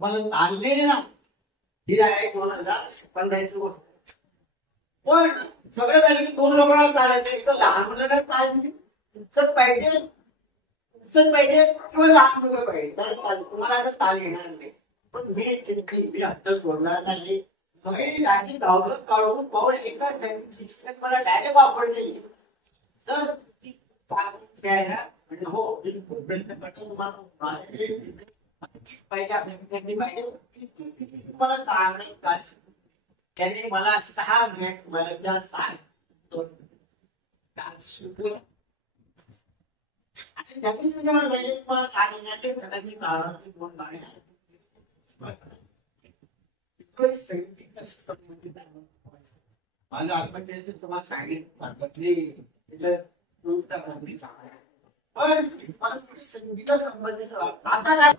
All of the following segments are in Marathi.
मला ताणले ना ही आहे 2015ची गोष्ट. पण सगळे बँकेत 2 लोकांना चालायचं, एक तर लहान मुलांना चालायची उचल पाहिजे किंवा लहान मुलं पाहिजे, तुम्हाला आता चाल येणार नाही. पण मी हट्ट सोडणार नाही. लाठी धावत काढून पाऊल एका शिक्षक मला डायरेक्ट वापरते. तर म्हणजे हो प्रयत्न करतो तुम्हाला पाहिजे पाहिजे तुम्हाला सांगणे का. त्यांनी मला 6 मिनिट वयाच्या 7 आणि त्यांनी सुद्धा मला सांगण्याचे मी काळाची 2 गाणे संबंधित माझं आत्मचरित्र तुम्हाला सांगितलं. पण संगीता संबंधित आता काय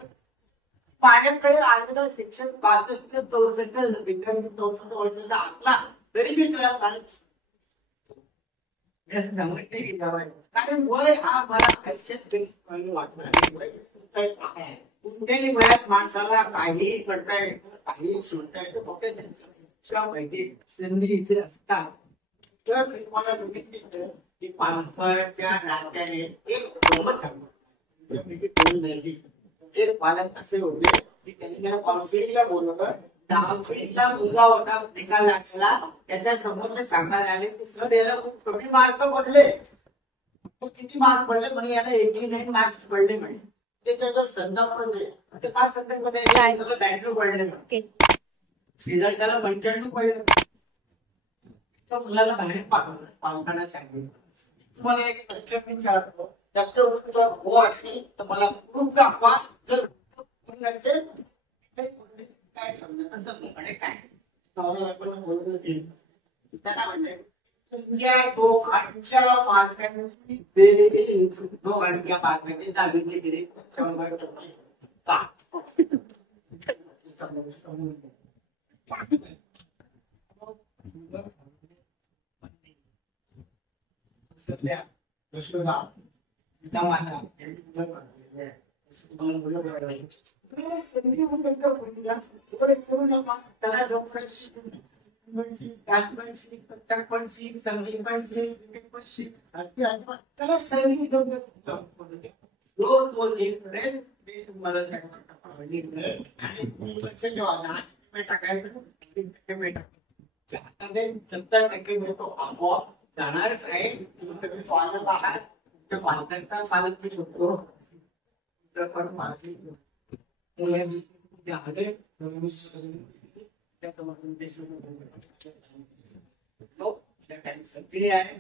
माझ्याकडे आजचं शिक्षण 65 ते 64 विद्यार्थी 64 वर्षाचा असला तरी मी तुला कारण वय हा मला आयुष्यात वाटणार. कुठल्याही वयात माणसाला काहीही करता येतं, काहीही सोडता येतं. फक्त माहिती संधी इथे असतात. तर मला बघितलं की पालकाच्या नात्याने एक गंमत सांगतो. एक पालक असे होते की त्यांनी त्याला काउन्सिलिंगला बोलवलं. 10वीला मुलगा होता, निकाल लागला. त्याच्या समोर सांगायला आले की सर याला खूप कमी मार्क पडले. किती मार्क पडले म्हणे, याला 89 मार्क्स पडले म्हणे. ते त्याचा संताप मध्ये ते 5 मध्ये 92 पडले. रिझल्ट त्याला 95 पडले. त्या मुलाला बाहेर पाठवलं, पालकांना सांगितलं तुम्हाला एक प्रश्न विचारतो, त्याचं उत्तर हो असेल तर मला प्रूफ दाखवा, जर नसेल काय समजा काय त्याला म्हणजे तुमच्या दोघांच्या मार्गांची बेरीज, दोघांच्या मार्गांची दाबीची बेरीज 100% का सध्या जाणारच आहे. पालक आहात त्या पालकांचा पालक मी शकतो सक्रिय आहे.